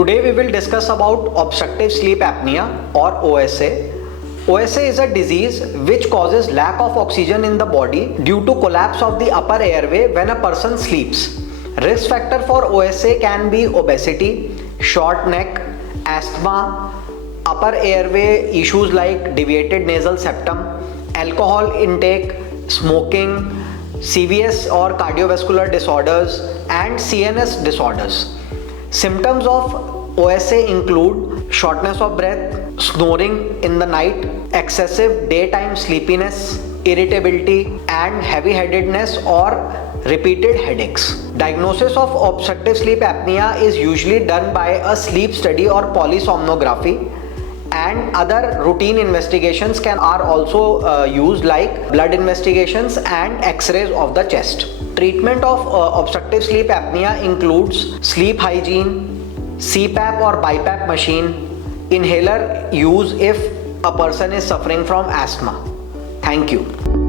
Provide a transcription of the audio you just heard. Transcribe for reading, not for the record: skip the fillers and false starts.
Today we will discuss about obstructive sleep apnea or OSA. OSA is a disease which causes lack of oxygen in the body due to collapse of the upper airway when a person sleeps. Risk factor for OSA can be obesity, short neck, asthma, upper airway issues like deviated nasal septum, alcohol intake, smoking, CVS or cardiovascular disorders, and CNS disorders. Symptoms of OSA include shortness of breath, snoring in the night, excessive daytime sleepiness, irritability, and heavy-headedness or repeated headaches. Diagnosis of obstructive sleep apnea is usually done by a sleep study or polysomnography, and other routine investigations are also used, like blood investigations and x-rays of the chest. Treatment of obstructive sleep apnea includes sleep hygiene, CPAP or BiPAP machine, inhaler use if a person is suffering from asthma. Thank you.